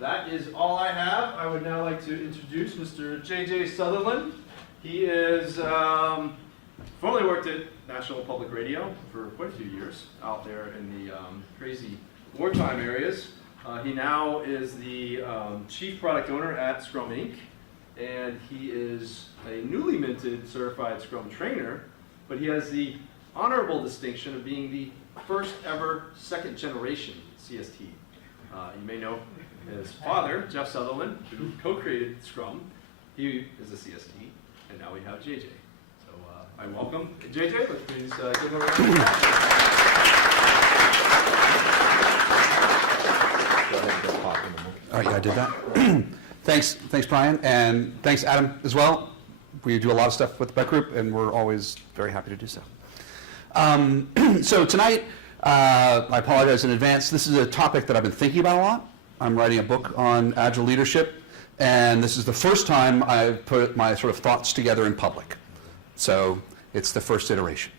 that is all I have. I would now like to introduce Mr. J.J. Sutherland. He is formerly worked at National Public Radio for quite a few years out there in the crazy wartime areas. He now is the Chief Product Owner at Scrum Inc. And he is a newly minted certified Scrum trainer, but he has the honorable distinction of being the first ever second generation CST. You may know his father, Jeff Sutherland, who co-created Scrum. He is a CST, and now we have JJ. So I welcome JJ. Let's please give him a round of applause. All right, yeah, I did that. Thanks, Brian, and thanks, Adam, as well. We do a lot of stuff with the Beck Group, and we're always very happy to do so. So tonight, I apologize in advance. This is a topic that I've been thinking about a lot. I'm writing a book on Agile leadership, and this is the first time I've put my sort of thoughts together in public. So it's the first iteration.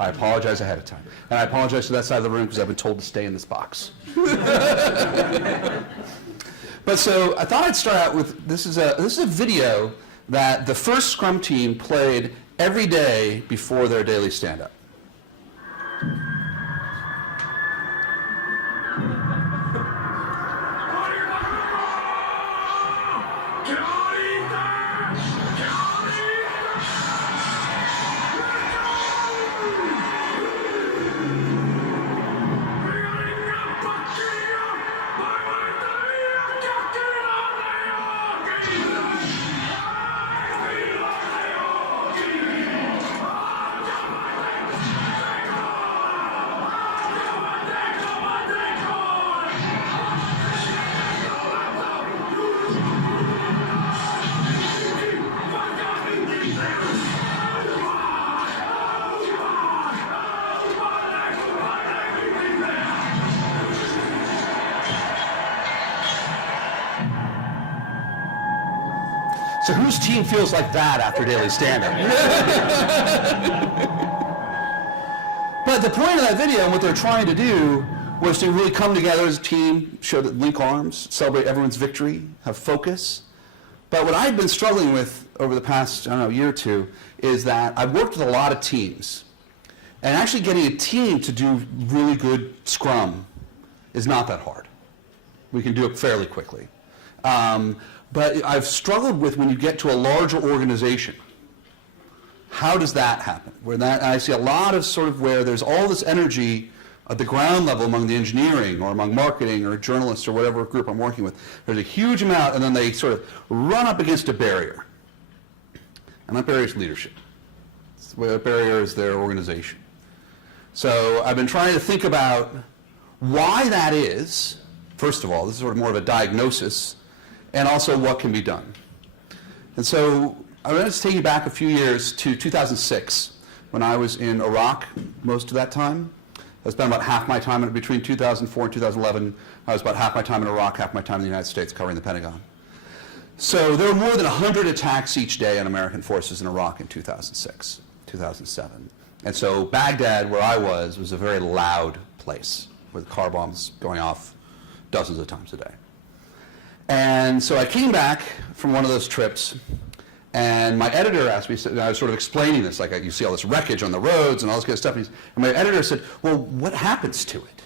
I apologize ahead of time. And I apologize to that side of the room because I've been told to stay in this box. But so I thought I'd start out with, this is a video that the first Scrum team played every day before their daily stand-up. So whose team feels like that after daily stand-up? But the point of that video and what they're trying to do was to really come together as a team, show that link arms, celebrate everyone's victory, have focus. But what I've been struggling with over the past, year or two is that I've worked with a lot of teams. And actually getting a team to do really good Scrum is not that hard. We can do it fairly quickly. But I've struggled with when you get to a larger organization. How does that happen? I see a lot of sort of where there's all this energy at the ground level among the engineering or among marketing or journalists or whatever group I'm working with. There's a huge amount, and then they sort of run up against a barrier. And that barrier is leadership. That barrier is their organization. So I've been trying to think about why that is. First of all, this is sort of more of a diagnosis, and also what can be done. And so I want to take you back a few years to 2006, when I was in Iraq most of that time. I spent about half my time between 2004 and 2011. I was about half my time in Iraq, half my time in the United States covering the Pentagon. So there were more than 100 attacks each day on American forces in Iraq in 2006, 2007. And so Baghdad, where I was a very loud place with car bombs going off dozens of times a day. And so I came back from one of those trips, and my editor asked me, I was sort of explaining this, like you see all this wreckage on the roads and all this kind of stuff, and my editor said, well, what happens to it?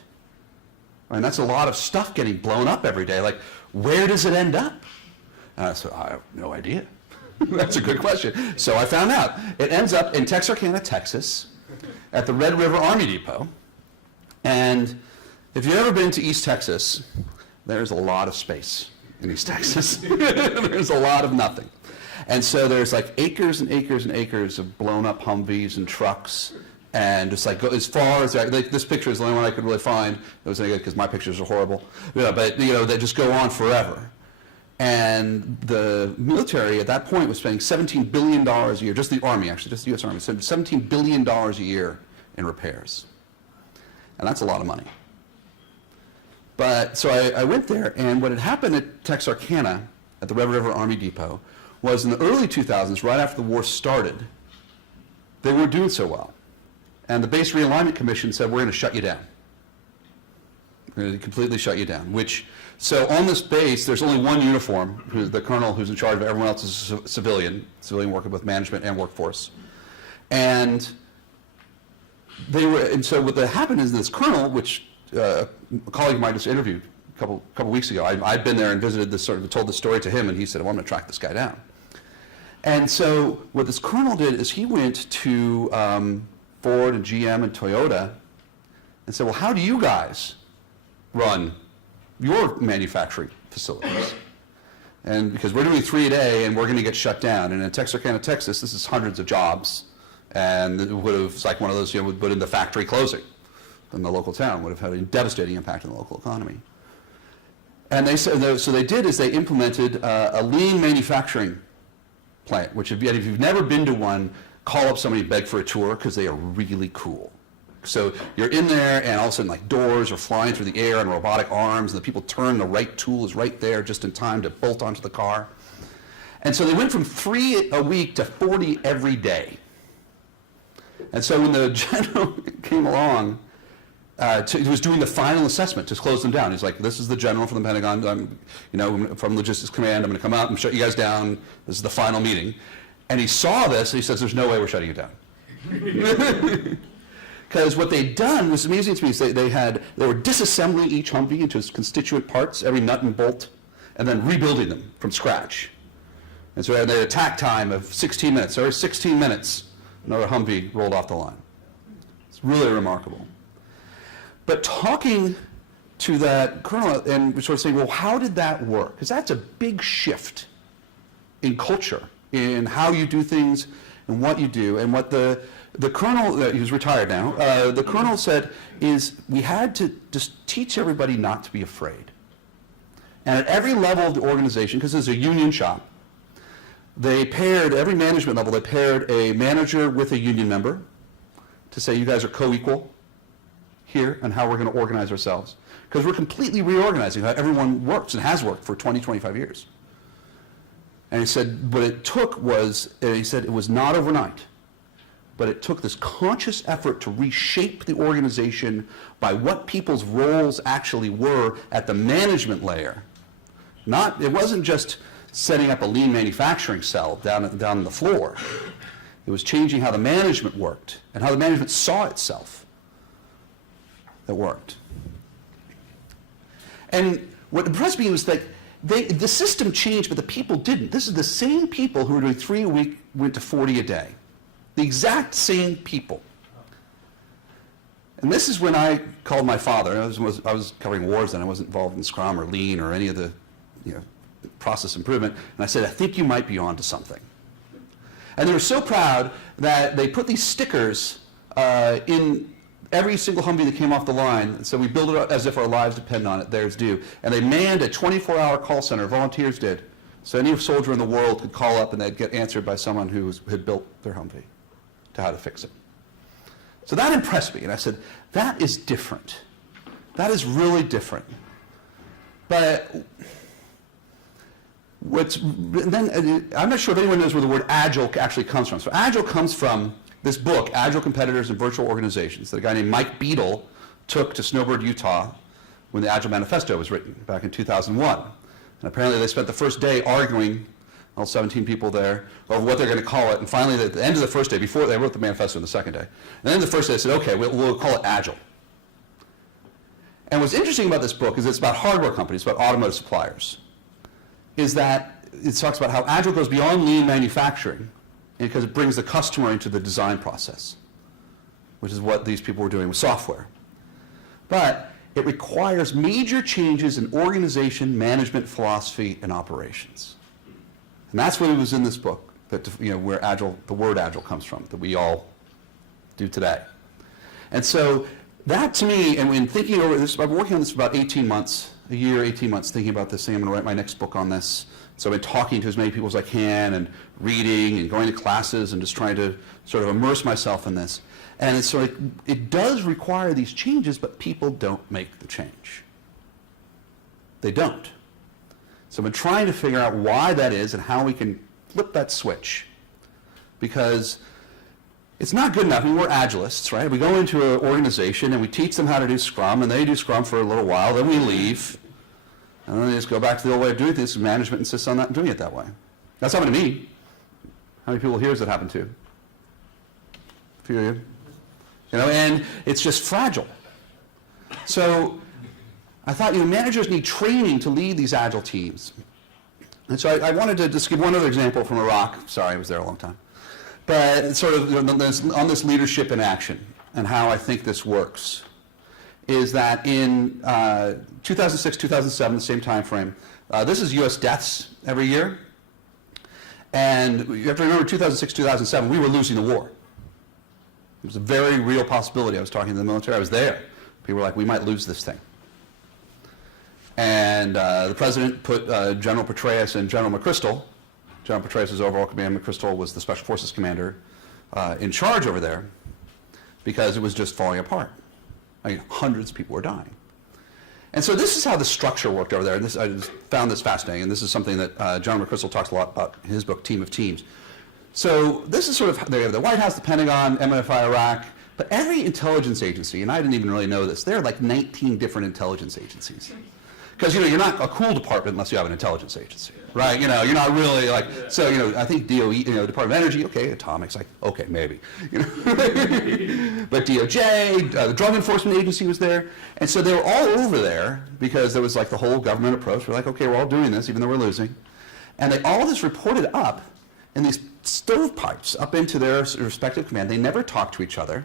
I mean, that's a lot of stuff getting blown up every day. Like, where does it end up? And I said, I have no idea. That's a good question. So I found out. It ends up in Texarkana, Texas, at the Red River Army Depot. And if you've ever been to East Texas, there's a lot of space in East Texas. There's a lot of nothing. And so there's like acres and acres and acres of blown up Humvees and trucks, and just like go as far as, like this picture is the only one I could really find. It was any good because my pictures are horrible. But they just go on forever. And the military at that point was spending $17 billion a year, just the Army actually, just the US Army, $17 billion a year in repairs. And that's a lot of money. But so I went there, and what had happened at Texarkana, at the Red River Army Depot, was in the early 2000s, right after the war started, they weren't doing so well. And the Base Realignment Commission said, we're going to shut you down. We're going to completely shut you down. So on this base, there's only one uniform, who's the colonel who's in charge of everyone else is a civilian working with management and workforce. And so what happened is this colonel, which a colleague of mine just interviewed a couple weeks ago, I'd been there and visited this, sort of told the story to him, and he said, well, I'm going to track this guy down. And so what this colonel did is he went to Ford and GM and Toyota and said, well, how do you guys run your manufacturing facilities? And because we're doing 3 a day and we're going to get shut down. And in Texarkana, Texas, this is hundreds of jobs. And it would have, it's like one of those, would put in the factory closing in the local town, would have had a devastating impact on the local economy. And they said, so they did is they implemented a lean manufacturing plant, which if you've never been to one, call up somebody and beg for a tour because they are really cool. So you're in there and all of a sudden like doors are flying through the air and robotic arms and the people turn, the right tool is right there just in time to bolt onto the car. And so they went from 3 a week to 40 every day. And so when the general came along, he was doing the final assessment to close them down. He's like, this is the general from the Pentagon, from Logistics Command, I'm going to come out and shut you guys down. This is the final meeting. And he saw this and he says, there's no way we're shutting you down. Because what they'd done was amazing to me. Is they were disassembling each Humvee into its constituent parts, every nut and bolt, and then rebuilding them from scratch. And so they had an attack time of 16 minutes. So every 16 minutes, another Humvee rolled off the line. It's really remarkable. But talking to that colonel and sort of saying, well, how did that work? Because that's a big shift in culture, in how you do things and what you do. And what the colonel, he's retired now, the colonel said is we had to just teach everybody not to be afraid. And at every level of the organization, because it's a union shop, they paired, every management level, they paired a manager with a union member to say you guys are co-equal here and how we're going to organize ourselves. Because we're completely reorganizing how everyone works and has worked for 20, 25 years. And he said what it took was, he said it was not overnight, but it took this conscious effort to reshape the organization by what people's roles actually were at the management layer. It wasn't just setting up a lean manufacturing cell down on the floor. It was changing how the management worked and how the management saw itself that worked. And what impressed me was that the system changed, but the people didn't. This is the same people who were doing 3 a week went to 40 a day. The exact same people. And this is when I called my father. I was covering wars then. I wasn't involved in Scrum or Lean or any of the process improvement. And I said, I think you might be onto something. And they were so proud that they put these stickers in every single Humvee that came off the line. So we built it up as if our lives depend on it. Theirs do. And they manned a 24-hour call center. Volunteers did. So any soldier in the world could call up and they'd get answered by someone who had built their Humvee to how to fix it. So that impressed me. And I said, that is different. That is really different. But I'm not sure if anyone knows where the word Agile actually comes from. So Agile comes from this book, Agile Competitors in Virtual Organizations, that a guy named Mike Beadle took to Snowbird, Utah, when the Agile Manifesto was written back in 2001. And apparently they spent the first day arguing, all 17 people there, over what they're going to call it. And finally, at the end of the first day, before they wrote the manifesto on the second day, and then the first day they said, okay, we'll call it Agile. And what's interesting about this book is it's about hardware companies, about automotive suppliers, is that it talks about how Agile goes beyond lean manufacturing because it brings the customer into the design process, which is what these people were doing with software. But it requires major changes in organization, management, philosophy, and operations. And that's what it was in this book, that where Agile, the word Agile comes from, that we all do today. And so that to me, and when thinking over this, I've been working on this for about 18 months, a year, 18 months, thinking about this thing. I'm going to write my next book on this. So I've been talking to as many people as I can and reading and going to classes and just trying to sort of immerse myself in this. And it's sort of, it does require these changes, but people don't make the change. They don't. So I've been trying to figure out why that is and how we can flip that switch. Because it's not good enough. I mean, we're agilists, right? We go into an organization and we teach them how to do Scrum, and they do Scrum for a little while, then we leave, and then they just go back to the old way of doing things. Management insists on not doing it that way. That's happened to me. How many people here has it happened to? A few of you. You know, and it's just fragile. So I thought, managers need training to lead these agile teams. And so I wanted to just give one other example from Iraq. Sorry, I was there a long time. But it's sort of on this leadership in action and how I think this works is that in 2006, 2007, the same time frame, this is U.S. deaths every year. And you have to remember 2006, 2007, we were losing the war. It was a very real possibility. I was talking to the military. I was there. People were like, we might lose this thing. And the president put General Petraeus and General McChrystal. General Petraeus was overall command. McChrystal was the Special Forces commander in charge over there because it was just falling apart. I mean, hundreds of people were dying. And so this is how the structure worked over there. And I just found this fascinating. And this is something that General McChrystal talks a lot about in his book, Team of Teams. So this is sort of, they have the White House, the Pentagon, MNFI Iraq, but every intelligence agency, and I didn't even really know this, there are like 19 different intelligence agencies. Because, you're not a cool department unless you have an intelligence agency, right? You're not really like, so, I think DOE, Department of Energy, okay, atomics, like, okay, maybe. But DOJ, the Drug Enforcement Agency was there. And so they were all over there because there was like the whole government approach. We're like, okay, we're all doing this, even though we're losing. And they all just reported up in these stovepipes up into their respective command. They never talked to each other.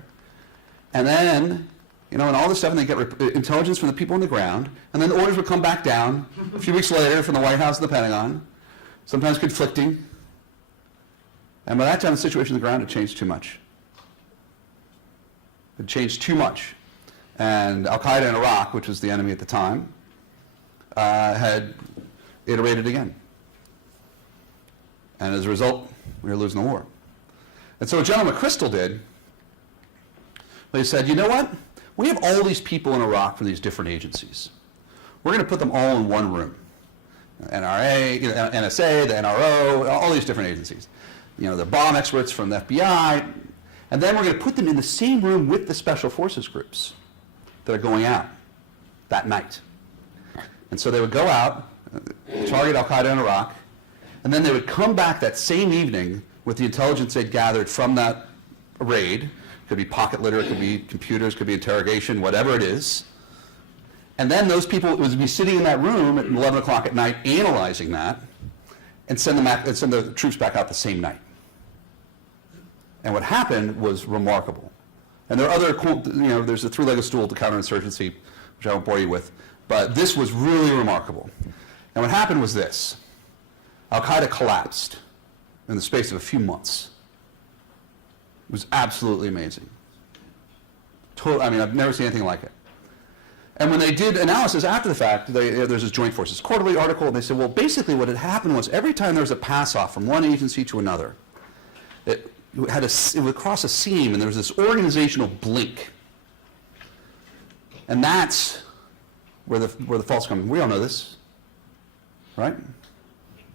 And then, and all this stuff, and they get intelligence from the people on the ground, and then the orders would come back down a few weeks later from the White House and the Pentagon, sometimes conflicting. And by that time, the situation on the ground had changed too much. It changed too much. And Al-Qaeda in Iraq, which was the enemy at the time, had iterated again. And as a result, we were losing the war. And so what General McChrystal did, they said, you know what? We have all these people in Iraq from these different agencies. We're going to put them all in one room. NRA, NSA, the NRO, all these different agencies. The bomb experts from the FBI. And then we're going to put them in the same room with the special forces groups that are going out that night. And so they would go out, target Al-Qaeda in Iraq, and then they would come back that same evening with the intelligence they'd gathered from that raid. It could be pocket litter, it could be computers, it could be interrogation, whatever it is. And then those people would be sitting in that room at 11 o'clock at night analyzing that and send the troops back out the same night. And what happened was remarkable. And there are other cool, there's a three-legged stool to counterinsurgency, which I won't bore you with, but this was really remarkable. And what happened was this. Al-Qaeda collapsed in the space of a few months. It was absolutely amazing. I've never seen anything like it. And when they did analysis after the fact, there's this Joint Forces Quarterly article, and they said, well, basically what had happened was every time there was a pass-off from one agency to another, it would cross a seam, and there was this organizational blink. And that's where the faults come in. We all know this, right?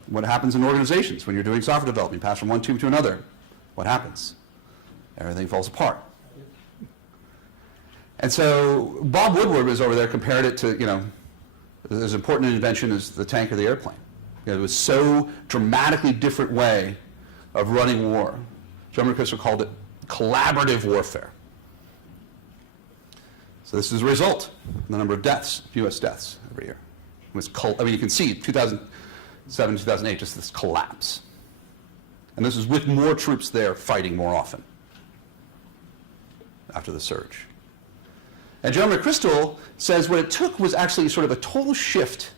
What happens in organizations when you're doing software development? You pass from one tube to another. What happens? Everything falls apart. And so Bob Woodward was over there, compared it to, as important an invention as the tank or the airplane. It was so dramatically different way of running war. General McChrystal called it collaborative warfare. So this is a result of the number of deaths, U.S. deaths every year. It was you can see 2007, 2008, just this collapse. And this is with more troops there fighting more often after the surge. And General McChrystal says what it took was actually sort of a total shift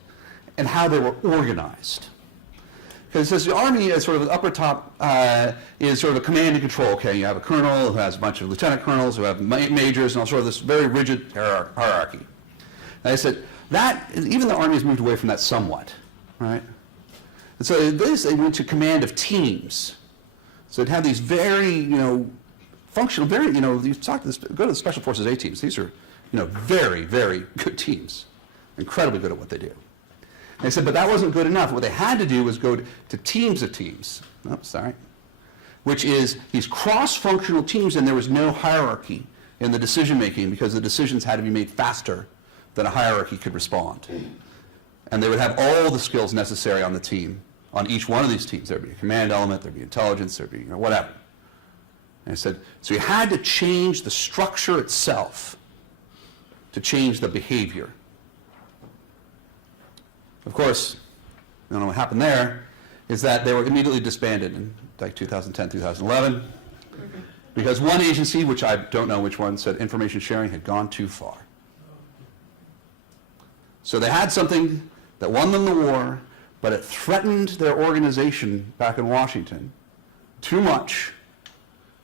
in how they were organized. Because he says the Army is sort of the upper top, is sort of a command and control. Okay, you have a colonel who has a bunch of lieutenant colonels who have majors and all sort of this very rigid hierarchy. And I said that, even the Army has moved away from that somewhat, right? And so they went to command of teams. So it'd have these very, functional, very, you talk to this, go to the Special Forces A teams. These are, very, very good teams, incredibly good at what they do. And they said, but that wasn't good enough. What they had to do was go to teams of teams. Oh, sorry. which is these cross-functional teams, and there was no hierarchy in the decision-making because the decisions had to be made faster than a hierarchy could respond. And they would have all the skills necessary on the team, on each one of these teams. There'd be a command element, there'd be intelligence, there'd be whatever. And I said, so you had to change the structure itself to change the behavior. Of course, I don't know what happened there, is that they were immediately disbanded in like 2010, 2011, because one agency, which I don't know which one, said information sharing had gone too far. So they had something that won them the war, but it threatened their organization back in Washington too much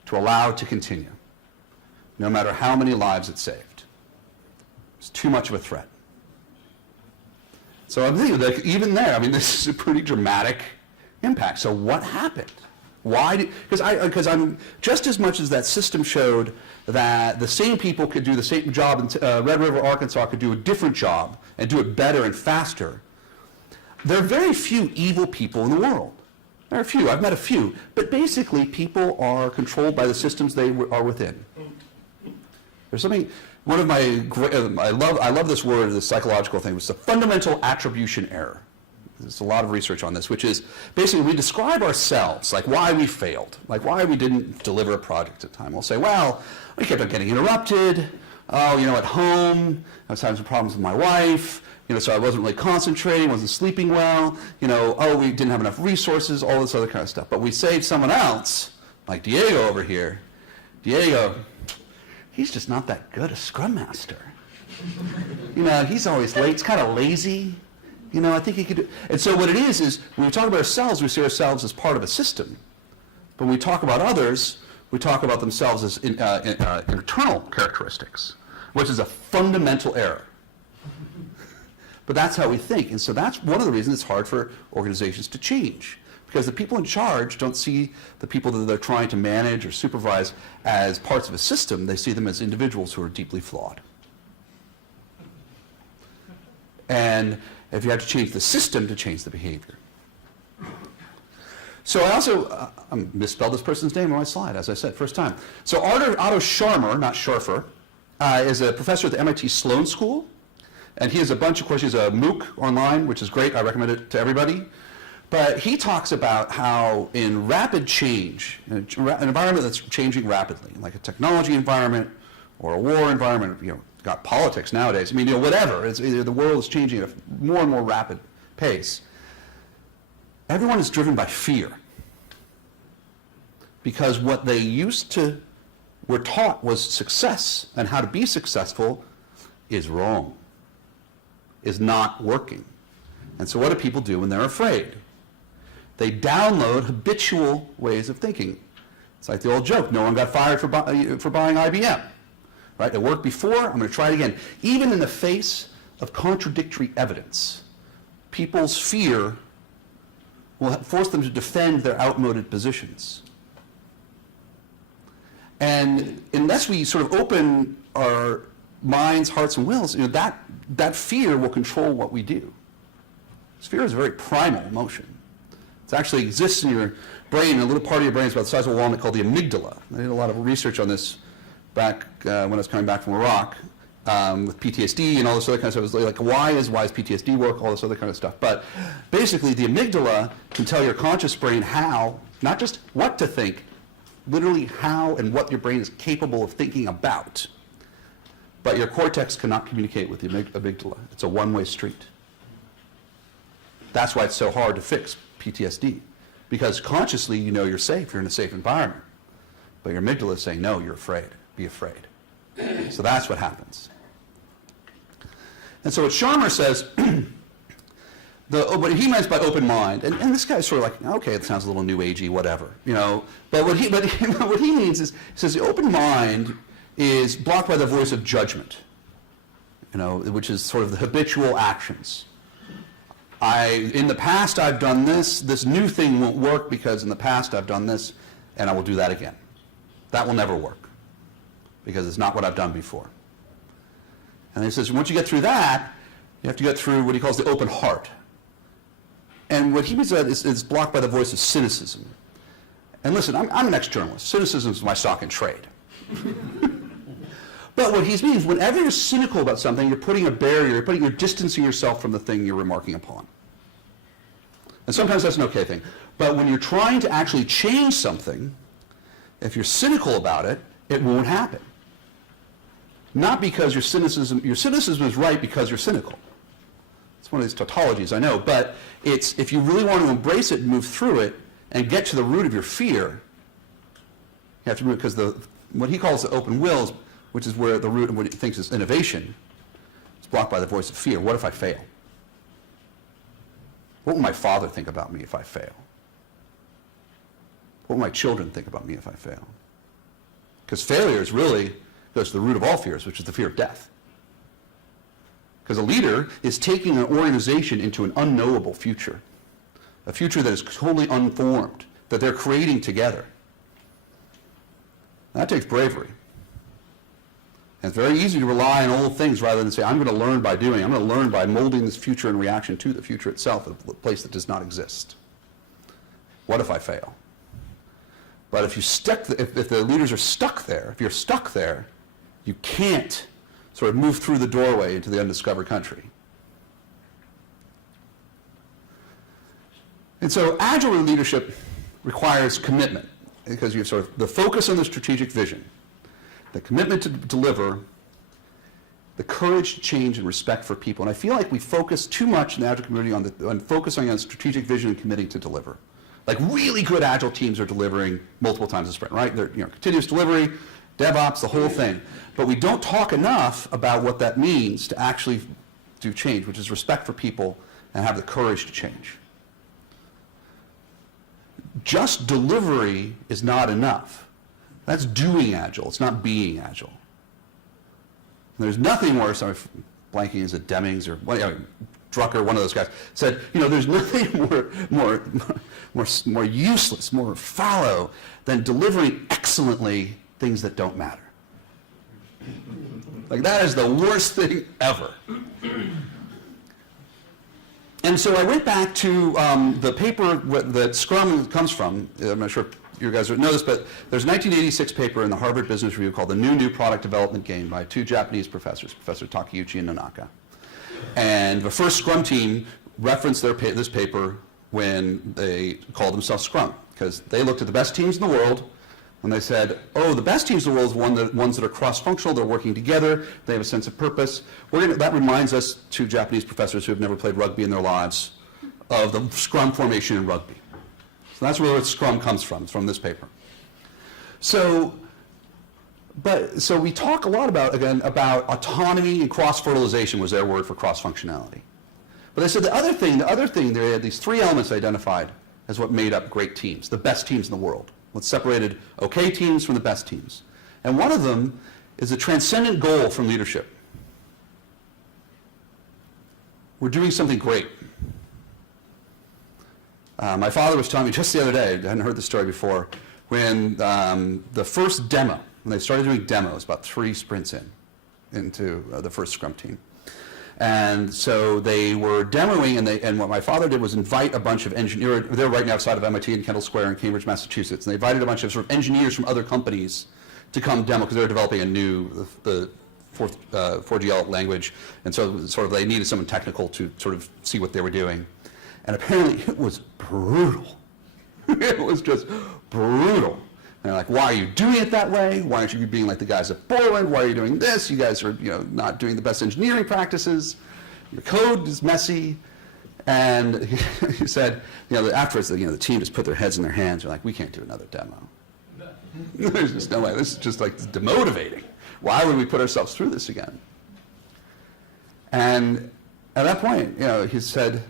to allow it to continue, no matter how many lives it saved. It's too much of a threat. So I'm thinking, like, even there, I mean, this is a pretty dramatic impact. So what happened? Why did, because I'm just as much as that system showed that the same people could do the same job in Red River, Arkansas could do a different job and do it better and faster. There are very few evil people in the world. There are a few. I've met a few. But basically, people are controlled by the systems they are within. There's something, one of my, I love this word, this psychological thing, which is the fundamental attribution error. There's a lot of research on this, which is basically we describe ourselves, like why we failed, like why we didn't deliver a project at time. We'll say, well, we kept on getting interrupted. Oh, at home, I was having some problems with my wife. So I wasn't really concentrating, wasn't sleeping well. Oh, we didn't have enough resources, all this other kind of stuff. But we saved someone else, like Diego over here. Diego, he's just not that good a scrum master. He's always late. He's kind of lazy. I think he could do. And so what it is when we talk about ourselves, we see ourselves as part of a system. But when we talk about others, we talk about themselves as internal characteristics, which is a fundamental error. But that's how we think. And so that's one of the reasons it's hard for organizations to change. Because the people in charge don't see the people that they're trying to manage or supervise as parts of a system. They see them as individuals who are deeply flawed. And if you have to change the system to change the behavior. So I also misspelled this person's name on my slide, as I said, first time. So Otto Scharmer, not Scharfer, is a professor at the MIT Sloan School. And he has a bunch of courses, a MOOC online, which is great. I recommend it to everybody. But he talks about how in rapid change, an environment that's changing rapidly, like a technology environment or a war environment, got politics nowadays. I mean, whatever. The world is changing at a more and more rapid pace. Everyone is driven by fear. Because what they were taught was success and how to be successful is wrong, is not working. And so what do people do when they're afraid? They download habitual ways of thinking. It's like the old joke, no one got fired for buying IBM. Right? It worked before, I'm going to try it again. Even in the face of contradictory evidence, people's fear will force them to defend their outmoded positions. And unless we sort of open our minds, hearts, and wills, that fear will control what we do. Fear is a very primal emotion. It actually exists in your brain, a little part of your brain is about the size of a walnut called the amygdala. I did a lot of research on this back when I was coming back from Iraq with PTSD and all this other kind of stuff. It was like, why does PTSD work, all this other kind of stuff. But basically, the amygdala can tell your conscious brain how, not just what to think, literally how and what your brain is capable of thinking about. But your cortex cannot communicate with the amygdala. It's a one-way street. That's why it's so hard to fix PTSD. Because consciously, you're safe, you're in a safe environment. But your amygdala is saying, no, you're afraid. Be afraid. So that's what happens. And so what Scharmer says, what he means by open mind, and this guy's sort of like, okay, it sounds a little new agey, whatever, But what he means is, he says the open mind is blocked by the voice of judgment, which is sort of the habitual actions. In the past I've done this new thing won't work because in the past I've done this, and I will do that again. That will never work because it's not what I've done before. And he says, once you get through that, you have to get through what he calls the open heart. And what he means is blocked by the voice of cynicism. And listen, I'm an ex-journalist. Cynicism is my stock in trade. But what he means, whenever you're cynical about something, you're putting a barrier, you're distancing yourself from the thing you're remarking upon. And sometimes that's an okay thing. But when you're trying to actually change something, if you're cynical about it, it won't happen. Not because your cynicism is right because you're cynical. It's one of these tautologies, I know, but it's if you really want to embrace it and move through it and get to the root of your fear, you have to move, because what he calls the open wills, which is where the root of what he thinks is innovation, is blocked by the voice of fear. What if I fail? What will my father think about me if I fail? What will my children think about me if I fail? Because failure is really goes to the root of all fears, which is the fear of death. Because a leader is taking an organization into an unknowable future, a future that is totally unformed, that they're creating together. And that takes bravery. And it's very easy to rely on old things rather than say, I'm going to learn by doing. I'm going to learn by molding this future in reaction to the future itself, a place that does not exist. What if I fail? But if the leaders are stuck there, if you're stuck there, you can't sort of move through the doorway into the undiscovered country. And so agile leadership requires commitment, because you have sort of the focus on the strategic vision, the commitment to deliver, the courage to change, and respect for people. And I feel like we focus too much in the agile community on focusing on strategic vision and committing to deliver. Like really good agile teams are delivering multiple times a sprint, right? They're continuous delivery, DevOps, the whole thing. But we don't talk enough about what that means to actually do change, which is respect for people and have the courage to change. Just delivery is not enough. That's doing agile. It's not being agile. There's nothing worse. I'm blanking, is it Demings or Drucker, one of those guys, said, there's nothing more useless, more fallow than delivering excellently things that don't matter. Like, that is the worst thing ever. And so I went back to the paper that Scrum comes from. I'm not sure if you guys know this, but there's a 1986 paper in the Harvard Business Review called The New Product Development Game by two Japanese professors, Professor Takeuchi and Nonaka. And the first Scrum team referenced this paper when they called themselves Scrum, because they looked at the best teams in the world, and they said, the best teams in the world are ones that are cross-functional, they're working together, they have a sense of purpose. That reminds us, two Japanese professors who have never played rugby in their lives, of the Scrum formation in rugby. So that's where Scrum comes from. It's from this paper. So we talk a lot about autonomy, and cross-fertilization was their word for cross-functionality. But they said the other thing, they had these three elements identified as what made up great teams, the best teams in the world. What separated okay teams from the best teams. And one of them is a transcendent goal from leadership. We're doing something great. My father was telling me just the other day, I hadn't heard this story before, when the first demo, when they started doing demos about 3 sprints into the first Scrum team. And so they were demoing, and what my father did was invite a bunch of engineers. They're right outside of MIT in Kendall Square in Cambridge, Massachusetts. And they invited a bunch of sort of engineers from other companies to come demo, because they were developing the 4GL language. And so sort of they needed someone technical to sort of see what they were doing. And apparently it was brutal. It was just brutal. And they're like, why are you doing it that way? Why aren't you being like the guys at Borland? Why are you doing this? You guys are not doing the best engineering practices. Your code is messy. And he said, afterwards, the team just put their heads in their hands. They're like, we can't do another demo. There's just no way. This is just like demotivating. Why would we put ourselves through this again? And at that point, he said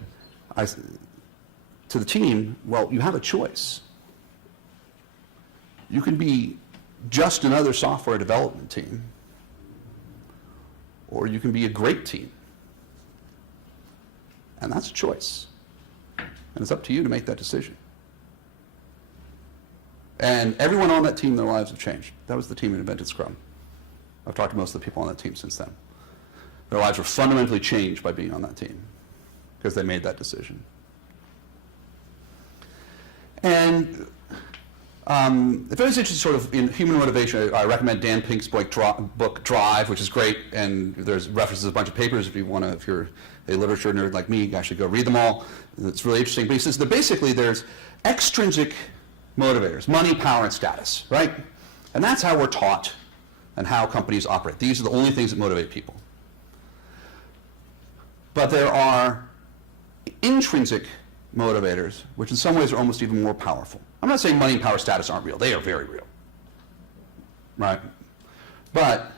to the team, well, you have a choice. You can be just another software development team, or you can be a great team. And that's a choice. And it's up to you to make that decision. And everyone on that team, their lives have changed. That was the team that invented Scrum. I've talked to most of the people on that team since then. Their lives were fundamentally changed by being on that team, because they made that decision. And If anyone's interested sort of in human motivation, I recommend Dan Pink's book Drive, which is great, and there's references a bunch of papers if you're a literature nerd like me, you can actually go read them all. It's really interesting. But he says that basically there's extrinsic motivators, money, power, and status, right? And that's how we're taught and how companies operate. These are the only things that motivate people. But there are intrinsic motivators, which in some ways are almost even more powerful. I'm not saying money, power, status aren't real. They are very real, right? But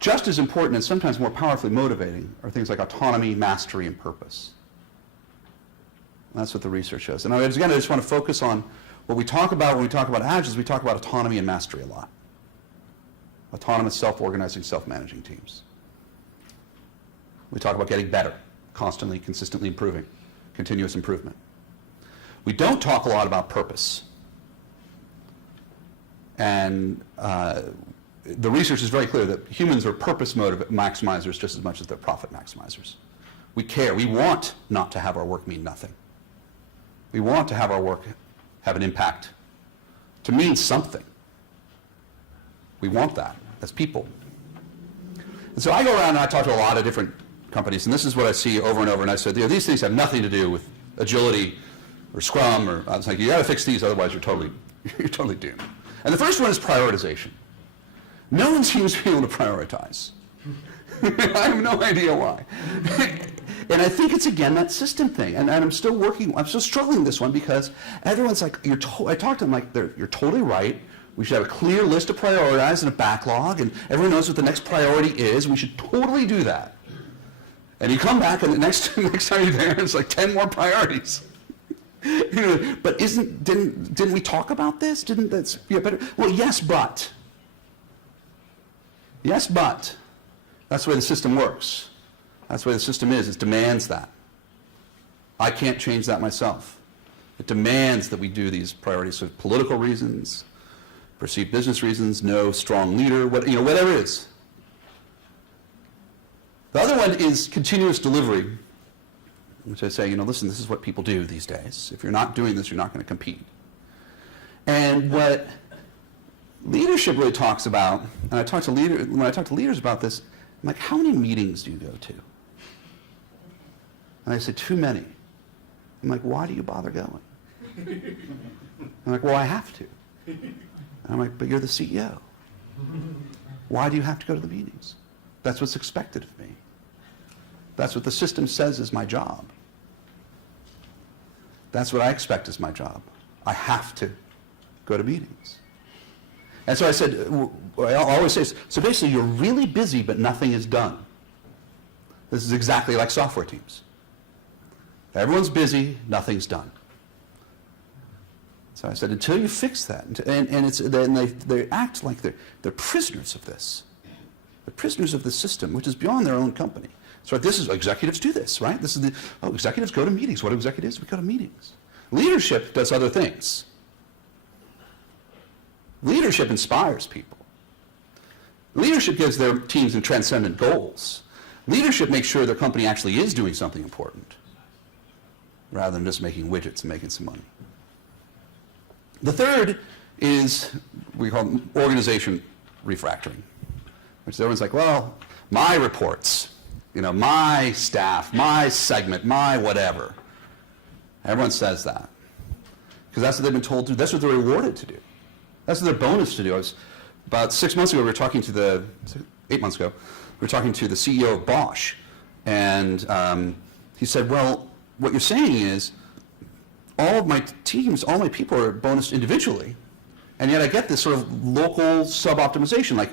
just as important and sometimes more powerfully motivating are things like autonomy, mastery, and purpose. And that's what the research shows. And again, I just want to focus on what we talk about when we talk about Agile is we talk about autonomy and mastery a lot. Autonomous, self-organizing, self-managing teams. We talk about getting better, constantly, consistently improving, continuous improvement. We don't talk a lot about purpose. And the research is very clear that humans are purpose maximizers just as much as they're profit maximizers. We care. We want not to have our work mean nothing. We want to have our work have an impact, to mean something. We want that as people. And so I go around and I talk to a lot of different companies, and this is what I see over and over, and I said, these things have nothing to do with agility or Scrum, or I was like, you got to fix these, otherwise you're totally doomed. And the first one is prioritization. No one seems to be able to prioritize. I have no idea why. And I think it's, again, that system thing. And I'm still struggling with this one because everyone's like, I talk to them like, you're totally right. We should have a clear list to prioritize and a backlog, and everyone knows what the next priority is. We should totally do that. And you come back, and the next time you're there, it's like 10 more priorities. But didn't we talk about this? Didn't that be a better? Well, yes, but. Yes, but. That's the way the system works. That's the way the system is. It demands that. I can't change that myself. It demands that we do these priorities for political reasons, perceived business reasons, no strong leader, whatever it is. The other one is continuous delivery, which I say, listen, this is what people do these days. If you're not doing this, you're not going to compete. And what leadership really talks about, and when I talk to leaders about this, I'm like, how many meetings do you go to? And I say, too many. I'm like, why do you bother going? I'm like, well, I have to. And I'm like, but you're the CEO. Why do you have to go to the meetings? That's what's expected of me. That's what the system says is my job. That's what I expect is my job. I have to go to meetings. And so I said, I always say this, so basically you're really busy but nothing is done. This is exactly like software teams. Everyone's busy, nothing's done. So I said, until you fix that, and they act like they're prisoners of this. They're prisoners of the system, which is beyond their own company. So this is, executives do this, right? This is executives go to meetings. What do executives? We go to meetings. Leadership does other things. Leadership inspires people. Leadership gives their teams transcendent goals. Leadership makes sure their company actually is doing something important, rather than just making widgets and making some money. The third is, we call organization refactoring, which everyone's like, well, my reports, my staff, my segment, my whatever. Everyone says that. Because that's what they've been told to do. That's what they're rewarded to do. That's their bonus to do. About 6 months ago, 8 months ago, we were talking to the CEO of Bosch. And he said, well, what you're saying is, all of my teams, all my people are bonused individually, and yet I get this sort of local sub-optimization. Like,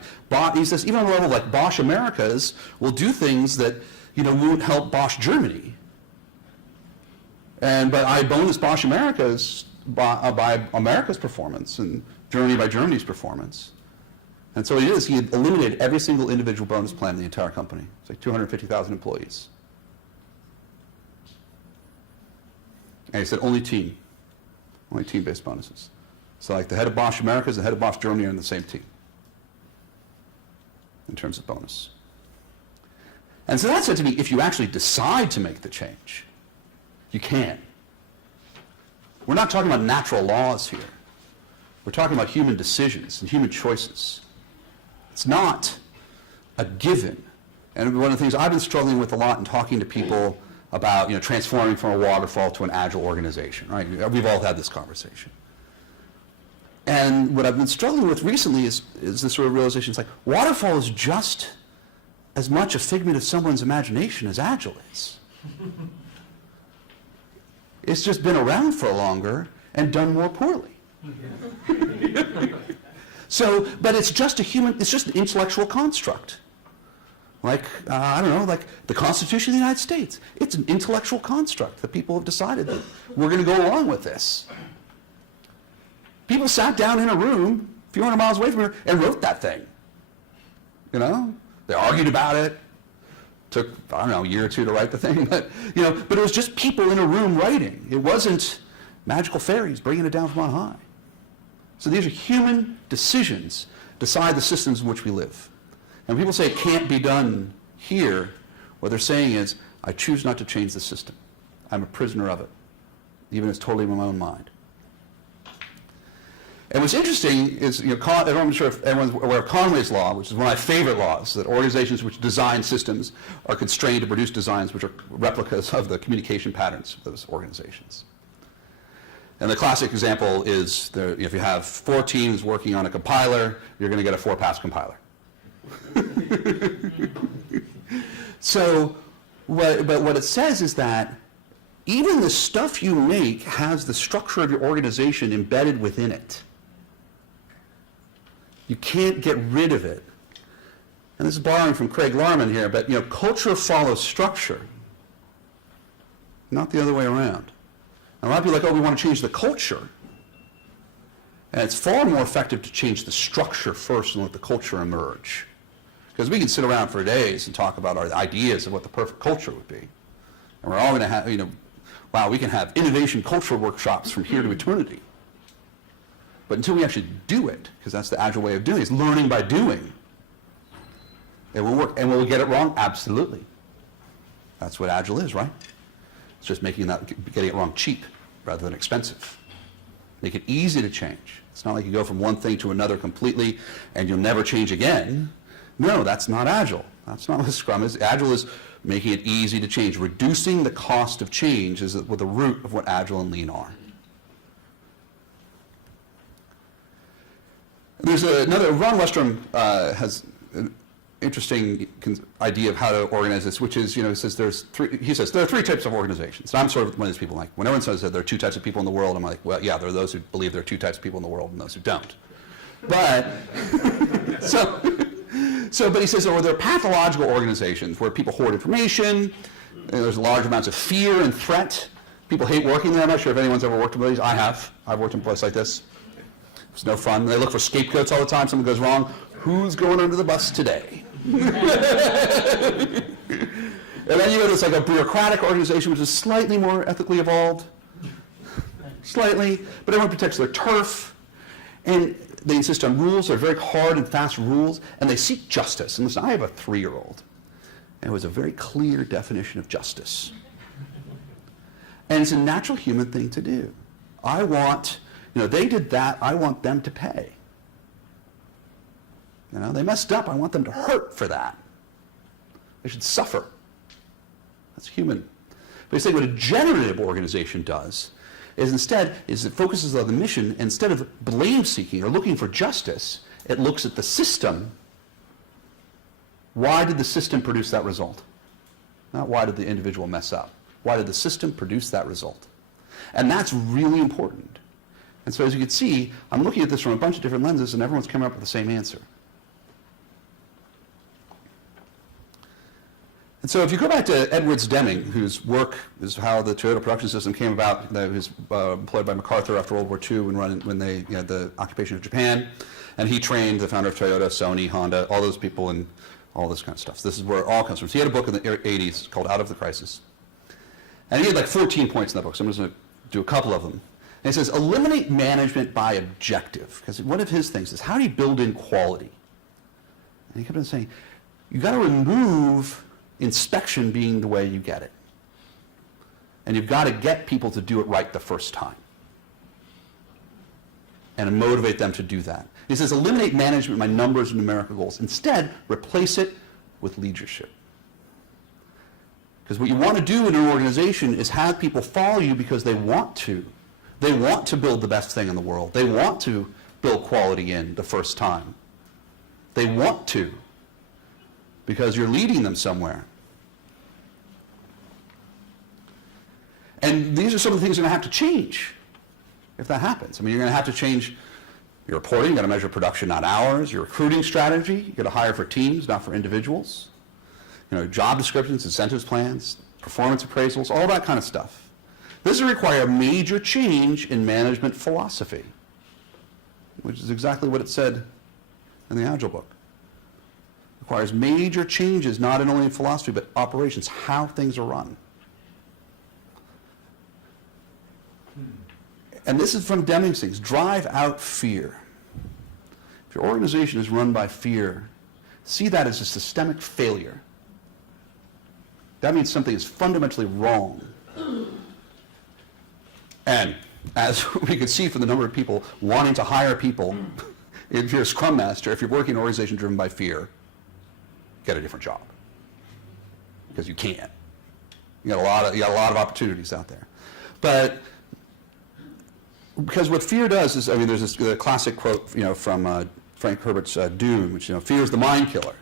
he says, even on the level like Bosch Americas will do things that won't help Bosch Germany. But I bonus Bosch Americas by America's performance and Germany by Germany's performance. And so he eliminated every single individual bonus plan in the entire company. It's like 250,000 employees. And he said only team-based bonuses. So like the head of Bosch Americas and the head of Bosch Germany are in the same team in terms of bonus. And so that said to me, if you actually decide to make the change, you can. We're not talking about natural laws here. We're talking about human decisions and human choices. It's not a given. And one of the things I've been struggling with a lot in talking to people about, transforming from a waterfall to an agile organization, right? We've all had this conversation. And what I've been struggling with recently is this sort of realization. It's like, waterfall is just as much a figment of someone's imagination as agile is. It's just been around for longer and done more poorly. So, but it's just an intellectual construct. Like, like the Constitution of the United States. It's an intellectual construct that people have decided that we're going to go along with this. People sat down in a room a few hundred miles away from here and wrote that thing. They argued about it. Took, a year or two to write the thing, but it was just people in a room writing. It wasn't magical fairies bringing it down from on high. So these are human decisions decide the systems in which we live. And when people say it can't be done here, what they're saying is, I choose not to change the system. I'm a prisoner of it, even if it's totally in my own mind. And what's interesting is, I'm sure if everyone's aware of Conway's law, which is one of my favorite laws, that organizations which design systems are constrained to produce designs which are replicas of the communication patterns of those organizations. And the classic example is, if you have 4 teams working on a compiler, you're going to get a 4-pass compiler. So, what it says is that even the stuff you make has the structure of your organization embedded within it. You can't get rid of it. And this is borrowing from Craig Larman here, but culture follows structure, not the other way around. And a lot of people are like, we want to change the culture. And it's far more effective to change the structure first and let the culture emerge. Because we can sit around for days and talk about our ideas of what the perfect culture would be. And we're all going to have, we can have innovation culture workshops from here to eternity. But until we actually do it, because that's the agile way of doing it, it's learning by doing. It will work. And will we get it wrong? Absolutely. That's what agile is, right? It's just getting it wrong cheap rather than expensive. Make it easy to change. It's not like you go from one thing to another completely and you'll never change again. No, that's not agile. That's not what Scrum is. Agile is making it easy to change. Reducing the cost of change is the root of what agile and lean are. There's Ron Westrom has an interesting idea of how to organize this, which is, he says there are 3 types of organizations. And I'm sort of one of those people, like, when everyone says that there are 2 types of people in the world, I'm like, well, yeah, there are those who believe there are 2 types of people in the world and those who don't. But, but he says, there are pathological organizations where people hoard information, and there's large amounts of fear and threat. People hate working there. I'm not sure if anyone's ever worked in these. I have. I've worked in a place like this. It's no fun. They look for scapegoats all the time. Something goes wrong. Who's going under the bus today? And then you go to this, like, a bureaucratic organization which is slightly more ethically evolved. Slightly. But everyone protects their turf. And they insist on rules. They're very hard and fast rules. And they seek justice. And listen, I have a 3-year-old. And it was a very clear definition of justice. And it's a natural human thing to do. I want... they did that, I want them to pay. They messed up, I want them to hurt for that. They should suffer. That's human. But you say what a generative organization does is it focuses on the mission, and instead of blame-seeking or looking for justice, it looks at the system. Why did the system produce that result? Not why did the individual mess up. Why did the system produce that result? And that's really important. And so as you can see, I'm looking at this from a bunch of different lenses, and everyone's coming up with the same answer. And so if you go back to Edwards Deming, whose work is how the Toyota production system came about, that was employed by MacArthur after World War II when they the occupation of Japan, and he trained the founder of Toyota, Sony, Honda, all those people, and all this kind of stuff. So this is where it all comes from. So he had a book in the 80s called Out of the Crisis. And he had like 14 points in that book, so I'm just going to do a couple of them. And he says, eliminate management by objective. Because one of his things is, how do you build in quality? And he kept on saying, you've got to remove inspection being the way you get it. And you've got to get people to do it right the first time. and motivate them to do that. He says, eliminate management by numbers and numerical goals. Instead, replace it with leadership. Because what you want to do in an organization is have people follow you because they want to. They want to build the best thing in the world. They want to build quality in the first time. They want to, because you're leading them somewhere. And these are some of the things that are going to have to change if that happens. I mean, you're going to have to change your reporting. You've got to measure production, not hours. Your recruiting strategy. You've got to hire for teams, not for individuals. You know, job descriptions, incentives plans, performance appraisals, all that kind of stuff. This will require a major change in management philosophy, which is exactly what it said in the Agile book. It requires major changes, not only in philosophy, but operations, how things are run. And this is from Deming's things, drive out fear. If your organization is run by fear, see that as a systemic failure. That means something is fundamentally wrong. And as we can see from the number of people wanting to hire people, if you're a Scrum Master, if you're working in an organization driven by fear, get a different job. Because you can't. You got a lot of opportunities out there. But because what fear does is, I mean, there's this classic quote, you know, from Frank Herbert's Dune, which, you know, fear is the mind killer.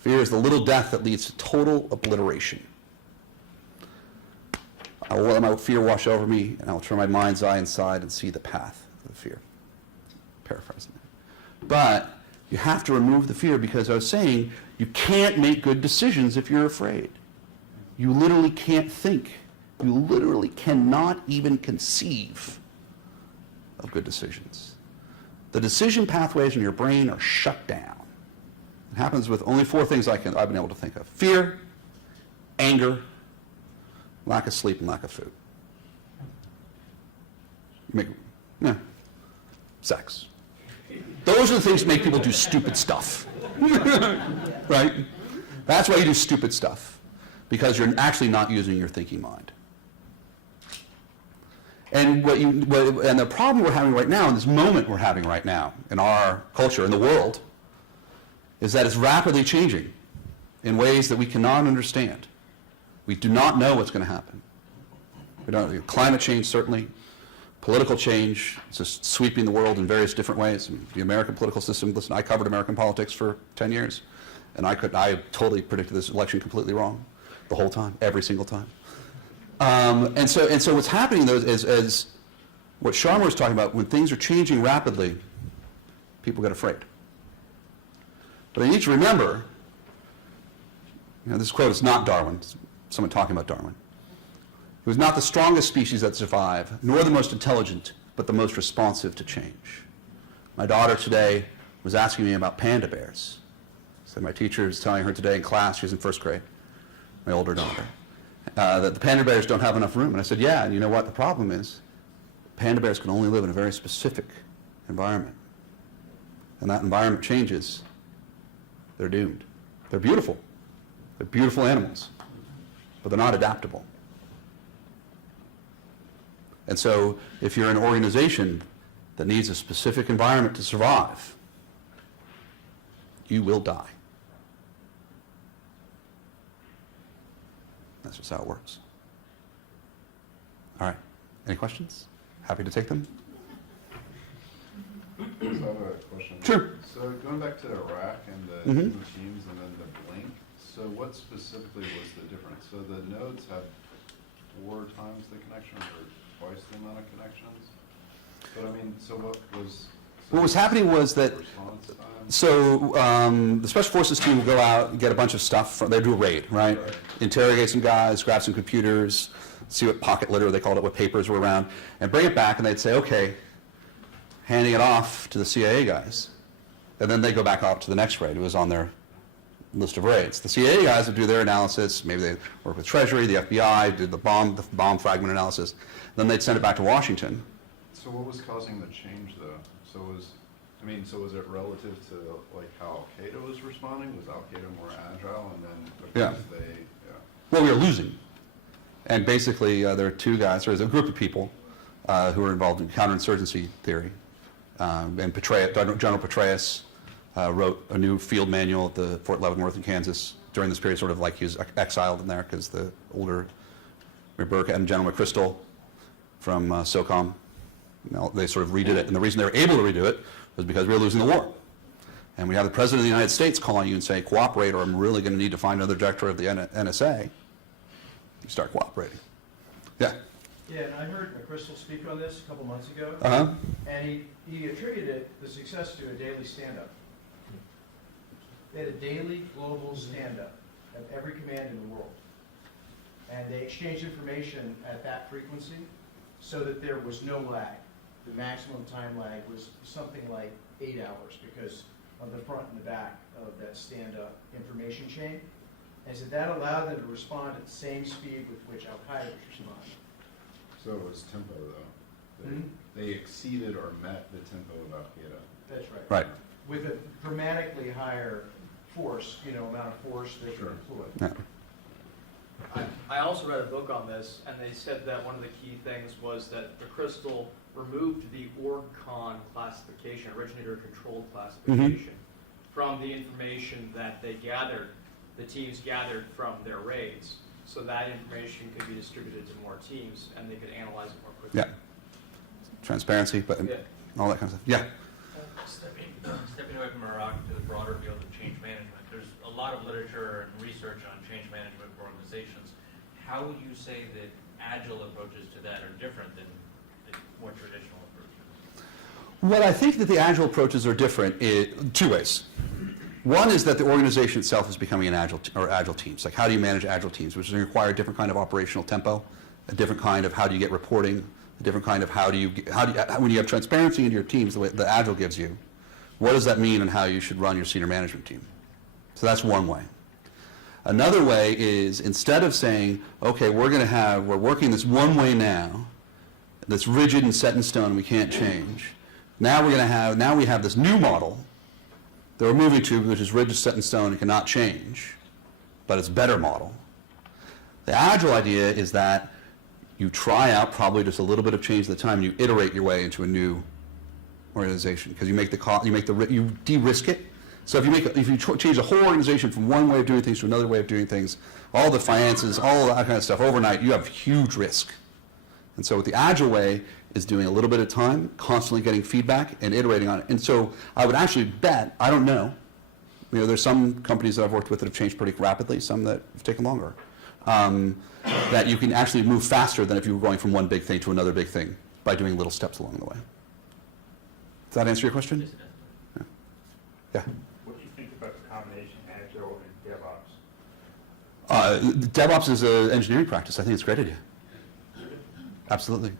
Fear is the little death that leads to total obliteration. I will let my fear wash over me, and I will turn my mind's eye inside and see the path of fear. Paraphrasing that. But you have to remove the fear, because I was saying you can't make good decisions if you're afraid. You literally can't think. You literally cannot even conceive of good decisions. The decision pathways in your brain are shut down. It happens with only 4 things I've been able to think of: fear, anger, lack of sleep, and lack of food. Sex. Those are the things that make people do stupid stuff. Right? That's why you do stupid stuff, because you're actually not using your thinking mind. And and the problem we're having right now, in this moment we're having right now, in our culture, in the world, is that it's rapidly changing in ways that we cannot understand. We do not know what's going to happen. We don't. Climate change, certainly. Political change, it's just sweeping the world in various different ways. I mean, the American political system, listen, I covered American politics for 10 years, and I totally predicted this election completely wrong the whole time, every single time. And so what's happening, though, is what Sharma was talking about, when things are changing rapidly, people get afraid. But I need to remember, you know, this quote is not Darwin, it's someone talking about Darwin. He was not the strongest species that survived, nor the most intelligent, but the most responsive to change. My daughter today was asking me about panda bears. So my teacher is telling her today in class, she's in 1st grade, my older daughter, that the panda bears don't have enough room. And I said, yeah, and you know what the problem is? Panda bears can only live in a very specific environment. And that environment changes, they're doomed. They're beautiful. They're beautiful animals, but they're not adaptable. And so if you're an organization that needs a specific environment to survive, you will die. That's just how it works. All right. Any questions? Happy to take them. So I have a question. Sure. So going back to Iraq and the two teams and then the blink, so what specifically was the difference? So the nodes had 4 times the connection or twice the amount of connections? But I mean, so what was happening was that, response time? so the Special Forces team will go out and get a bunch of stuff. They do a raid, right? Interrogate some guys, grab some computers, see what pocket litter, they called it, what papers were around, and bring it back, and they'd say, okay, handing it off to the CIA guys. And then they go back out to the next raid. It was on their list of raids. The CIA guys would do their analysis. Maybe they work with Treasury, the FBI, did the bomb fragment analysis. Then they'd send it back to Washington. So what was causing the change, though? So was it relative to like how Al-Qaeda was responding? Was Al-Qaeda more agile, and then because Well, we were losing. And basically, there were 2 guys, there was a group of people who were involved in counterinsurgency theory, And General Petraeus wrote a new field manual at the Fort Leavenworth in Kansas during this period, sort of like he was exiled in there because the older Burke and General McChrystal from SOCOM, they sort of redid it. And the reason they were able to redo it was because we were losing the war. And we have the President of the United States calling you and saying, cooperate, or I'm really going to need to find another director of the NSA. You start cooperating. Yeah. Yeah, and I heard McChrystal speak on this a couple months ago, Uh-huh. and he attributed the success to a daily stand-up. They had a daily global stand-up of every command in the world. And they exchanged information at that frequency so that there was no lag. The maximum time lag was something like 8 hours because of the front and the back of that stand-up information chain. And so that allowed them to respond at the same speed with which Al-Qaeda was responding. So it was tempo though. Hmm? They exceeded or met the tempo of Al-Qaeda. That's right. Right. With a dramatically higher force, amount of force they could employ. Yeah. I also read a book on this, and they said that one of the key things was that the crystal removed the ORGCON classification, originator controlled classification, from the information that they gathered, the teams gathered from their raids. So that information could be distributed to more teams, and they could analyze it more quickly. Yeah. Transparency, but Yeah. all that kind of stuff. Yeah. Stepping away from Iraq to the broader field of change management, there's a lot of literature and research on change management for organizations. How would you say that Agile approaches to that are different than the more traditional approaches? What I think that the Agile approaches are different in two ways. One is that the organization itself is becoming an Agile teams. Like, how do you manage Agile teams, which require a different kind of operational tempo, a different kind of how do you get reporting, a different kind of how do you when you have transparency in your teams, the way the Agile gives you, what does that mean and how you should run your senior management team? So that's one way. Another way is, instead of saying, okay, we're working this one way now, that's rigid and set in stone, we can't change. Now we have this new model that we're moving to, which is rigid, set in stone, and cannot change, but it's a better model. The Agile idea is that you try out probably just a little bit of change at the time, and you iterate your way into a new organization, because you de-risk it. So if you change the whole organization from one way of doing things to another way of doing things, all the finances, all that kind of stuff overnight, you have huge risk. And so what the Agile way is doing a little bit at a time, constantly getting feedback and iterating on it. And so I would actually bet, I don't know, there's some companies that I've worked with that have changed pretty rapidly, some that have taken longer, that you can actually move faster than if you were going from one big thing to another big thing by doing little steps along the way. Does that answer your question? Yeah. What do you think about the combination Agile and DevOps? DevOps is an engineering practice. I think it's a great idea. Absolutely.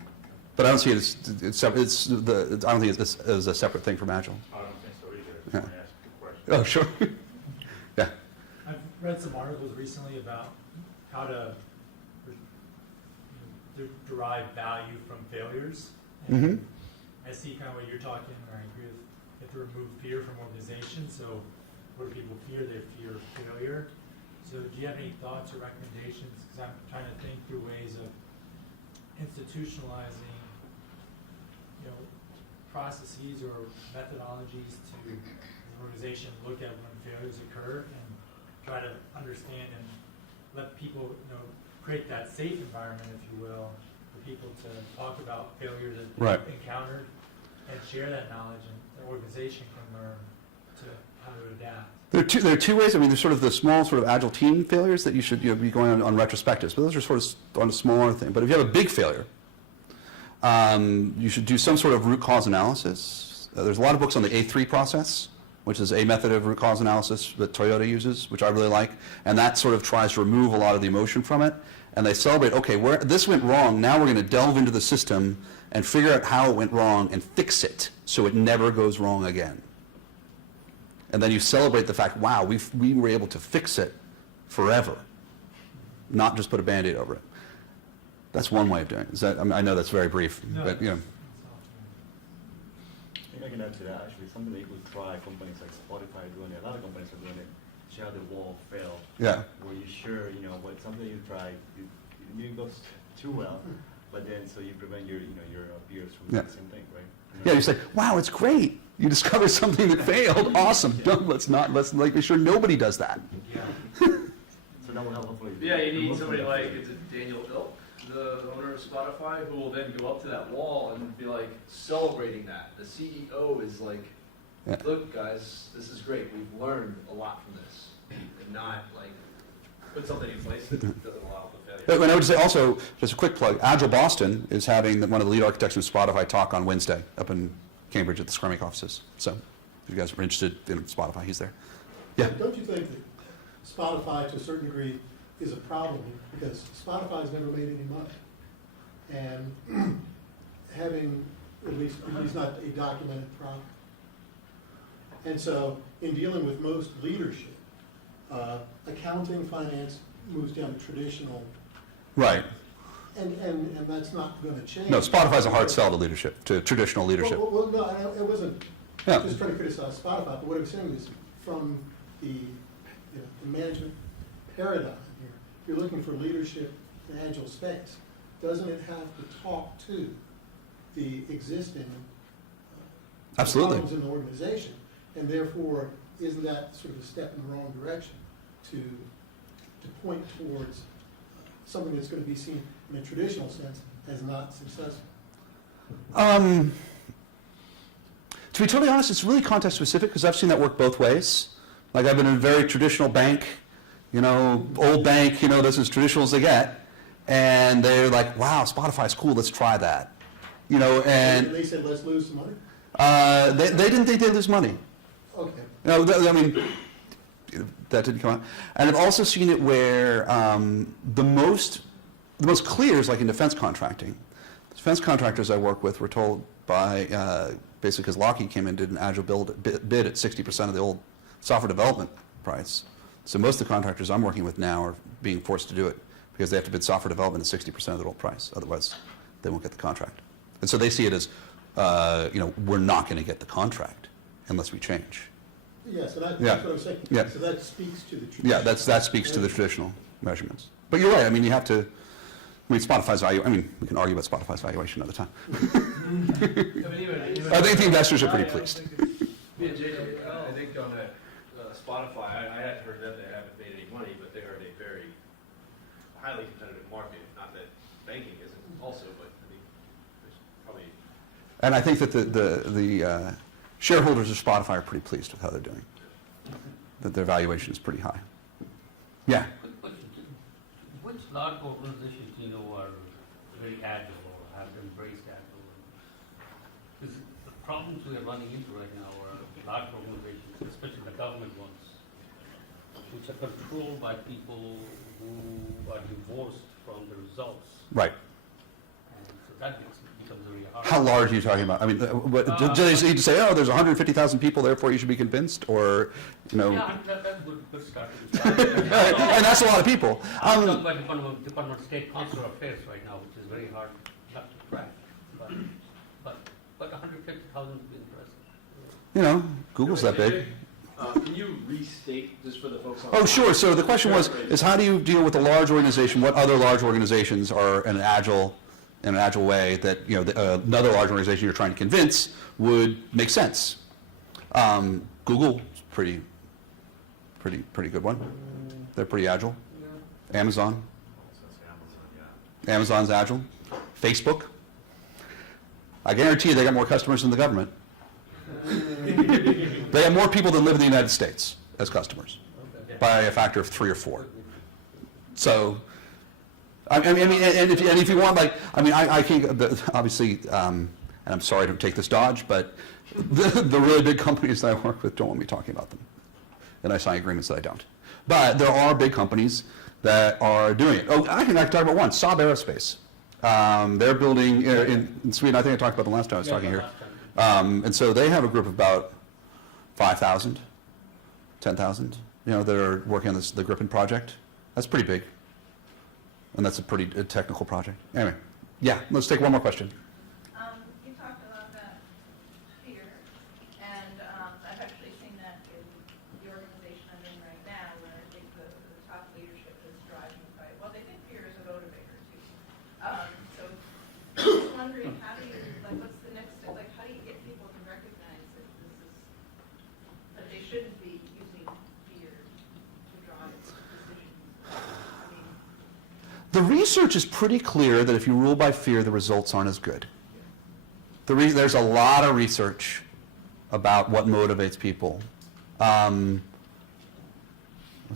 But I don't see it as, I don't think it's as a separate thing from Agile. I don't think so either. I just Yeah. want to ask a question. Oh, sure. Yeah. I've read some articles recently about how to derive value from failures. And I see kind of what you're talking, or I agree with, you have to remove fear from organizations. So what do people fear? They fear failure. So do you have any thoughts or recommendations? Because I'm trying to think through ways of institutionalizing, processes or methodologies to, as an organization, look at when failures occur and try to understand and let people, create that safe environment, if you will, for people to talk about failures that they've encountered and share that knowledge, and the organization can learn to how to adapt. There are two ways. I mean, there's sort of the small sort of Agile team failures that you should be going on retrospectives, but those are sort of on a smaller thing. But if you have a big failure, you should do some sort of root cause analysis. There's a lot of books on the A3 process, which is a method of root cause analysis that Toyota uses, which I really like, and that sort of tries to remove a lot of the emotion from it. And they celebrate, okay, this went wrong, now we're going to delve into the system and figure out how it went wrong and fix it so it never goes wrong again. And then you celebrate the fact, wow, we were able to fix it forever, not just put a Band-Aid over it. That's one way of doing it. I know that's very brief, but I can add to that, actually, something that you could try, companies like Spotify are doing it, a lot of companies are doing it, share the wall fail. Yeah. Where you share, what something you try, it didn't go too well, But then, so you prevent your, your peers from Yeah. doing the same thing, right? Yeah, you say, wow, it's great. You discovered something that failed. Awesome. Let's make sure nobody does that. So that will help hopefully. Yeah, you need somebody like, is it Daniel Ilk, the owner of Spotify, who will then go up to that wall and be like celebrating that. The CEO is like, Yeah. look guys, this is great, we've learned a lot from this. And not like, put something in place that doesn't allow the failure. But I would say also, just a quick plug, Agile Boston is having one of the lead architects of Spotify talk on Wednesday up in Cambridge at the Scrumming offices. So if you guys are interested in Spotify, he's there. Yeah. Don't you think that Spotify, to a certain degree, is a problem? Because Spotify's never made any money. And having, at least not a documented problem. And so, in dealing with most leadership, accounting, finance moves down to traditional, Right. and that's not going to change. No, Spotify's a hard sell to leadership, to traditional leadership. Well, no, it wasn't Yeah. just trying to criticize Spotify, but what I was saying is from the management paradigm here, if you're looking for leadership in Agile space, doesn't it have to talk to the existing Absolutely. problems in the organization? And therefore, isn't that sort of a step in the wrong direction to point towards something that's going to be seen in a traditional sense as not successful? To be totally honest, it's really context specific because I've seen that work both ways. Like I've been in a very traditional bank, old bank, that's as traditional as they get. And they're like, wow, Spotify's cool, let's try that. And they said, let's lose some money? they didn't think they'd lose money. Okay. That didn't come out. And I've also seen it where the most clear is like in defense contracting. Defense contractors I work with were told by, basically because Lockheed came in and did an Agile bid at 60% of the old software development price. So most of the contractors I'm working with now are being forced to do it because they have to bid software development at 60% of the old price. Otherwise, they won't get the contract. And so they see it as, we're not going to get the contract unless we change. Yes, and that's Yeah. what I'm saying. Yeah. So that speaks to the tradition. Yeah, that speaks to the traditional measurements. But you're right. You have to. Spotify's value. We can argue about Spotify's valuation another time. I think the investors are pretty pleased. Me and JJ, I think on that Spotify, I hadn't heard that they haven't made any money, but they are in a very highly competitive market. Not that banking isn't also, but I think there's probably. And I think that the shareholders of Spotify are pretty pleased with how they're doing. That their valuation is pretty high. Yeah. Quick question. Which large organizations do you know are very agile or have embraced agile? Because the problems we are running into right now are large organizations, especially the government ones, which are controlled by people who are divorced from the results. Right. And so that becomes very hard. How large are you talking about? Do they need to say, oh, there's 150,000 people, therefore you should be convinced, or Yeah, that's a good start. and that's a lot of people. I'm talking about Department of State Consular Affairs right now, which is very hard not to crack. But 150,000 would be impressive. Google's that big. Can you restate, just for the folks on? Oh, sure. So the question is how do you deal with a large organization? What other large organizations are in an agile way that another large organization you're trying to convince would make sense? Google is pretty good one. They're pretty agile. Amazon. Amazon's agile. Facebook. I guarantee you they got more customers than the government. They have more people that live in the United States as customers by a factor of 3 or 4. So, and if you want, I can't, obviously, and I'm sorry to take this dodge, but the really big companies that I work with don't want me talking about them. And I sign agreements that I don't. But there are big companies that are doing it. Oh, I can talk about one, Saab Aerospace. They're building in Sweden. I think I talked about the last time I was talking here. And so they have a group of about 5,000, 10,000, that are working on the Griffin project. That's pretty big. And that's a pretty technical project. Anyway, yeah, let's take one more question. You talked about that fear, and I've actually seen that in the organization I'm in right now, where I think the top leadership is driving by, well, they think fear is a motivator too. So wondering, how do you, like, what's the next step? Like, how do you get people to recognize that this is, that they shouldn't be using fear to drive decisions? I mean, The research is pretty clear that if you rule by fear, the results aren't as good. There's a lot of research about what motivates people. What's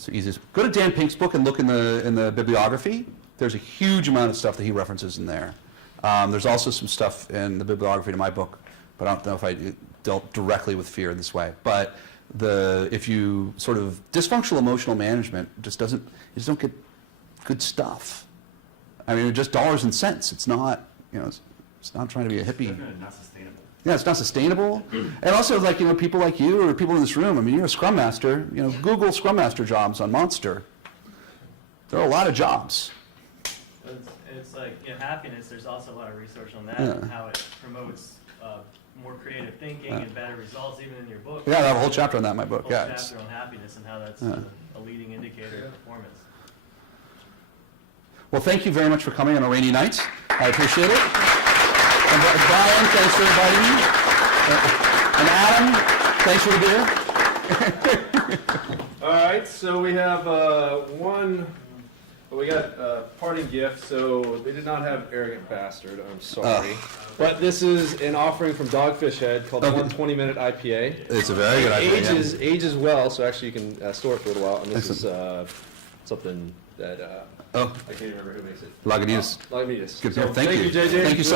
the easiest? Go to Dan Pink's book and look in the bibliography. There's a huge amount of stuff that he references in there. There's also some stuff in the bibliography to my book, but I don't know if I dealt directly with fear in this way. But if you sort of dysfunctional emotional management you just don't get good stuff. I mean, just dollars and cents. It's not, it's not trying to be a hippie. Definitely not sustainable. Yeah, it's not sustainable. And also, like, people like you or people in this room, I mean, you're a Scrum Master. Google Scrum Master jobs on Monster. There are a lot of jobs. It's like, happiness, there's also a lot of research on that, Yeah. and how it promotes more creative thinking and better results, even in your book. Yeah, I have a whole chapter on that in my book. Whole Yeah, chapter on happiness and how that's Yeah. a leading indicator of performance. Well, thank you very much for coming on a rainy night. I appreciate it. And Brian, thanks for inviting me. And Adam, thanks for the beer. All right, so we have we got a parting gift. So they did not have Arrogant Bastard, I'm sorry. But this is an offering from Dogfish Head called Okay. 120-minute IPA. It's a very good idea. It ages well, so actually you can store it for a little while. And this is Excellent. something that Oh, I can't remember who makes it. Lagunitas. Lagunitas. Good. So Thank you. JJ. Thank you so